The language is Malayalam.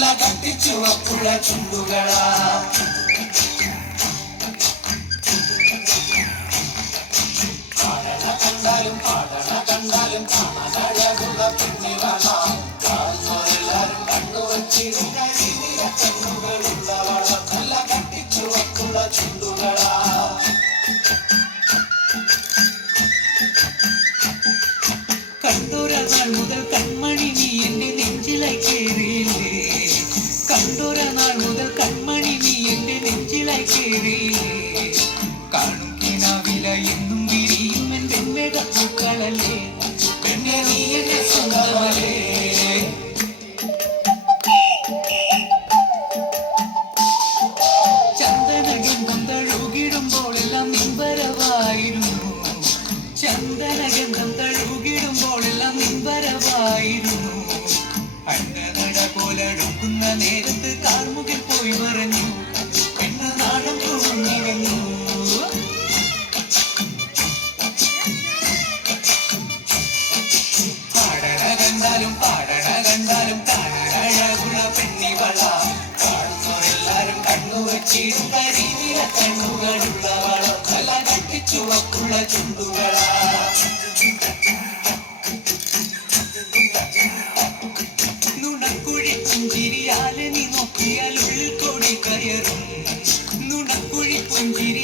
നല്ല കട്ടിച്ചുവപ്പുള്ള ചുണ്ടുകളാ. കണ്ടാലും കണ്ടാലും കാണാനഴകുള്ള പെണ്ണികളാ. കാണുന്നവരെല്ലാരും കണ്ണുവച്ചിടും കരിനീല കണ്ണുകളുള്ളവള നല്ല കട്ടിച്ചുവപ്പുള്ള ചുണ്ടുകളാ. കണ്ടൊരാൾ മുതൽ കൺമണി നീ എന്റെ നെഞ്ചിലായി കേറിയില്ലേ. കണ്ടൊരാൾ മുതൽ കൺമണി നീ എന്റെ നെഞ്ചിലായി കേറിയില്ലേ. കാണും കിനാവില എന്നും വിരിയും എന്റെ മെടപ്പൂക്കളല്ലേ. പെണ്ണെ നീ എന്റെ സ്വന്തമല്ലേ. ചന്ദനഗന്ധം തഴുകിടുമ്പോഴെല്ലാം നിൻവരവായിരുന്നു. ചന്ദനഗന്ധം തഴുകിടുമ്പോഴെല്ലാം നിൻവരവായിരുന്നു. അന്നനട പോലടുക്കുന്ന നേരത്ത് കാർമുകിൽ പോയി മറഞ്ഞു. പെണ്ണ് നാണം തോന്നിവന്നു. പാടണ കണ്ടാലും കാണാനഴകുള്ള പെണ്ണിവള. കാണുന്നവരെല്ലാരും കണ്ണുവച്ചിടും കരിനീല കണ്ണുകളുള്ളവള നല്ല കട്ടിച്ചുവപ്പുള്ള ചുണ്ടുകളാ. നുണക്കുഴി പുഞ്ചിരിയാലെ നീ നോക്കിയാൽ ഉള്ളിൽ കൊടി കയറും. നുണക്കുഴി പുഞ്ചിരി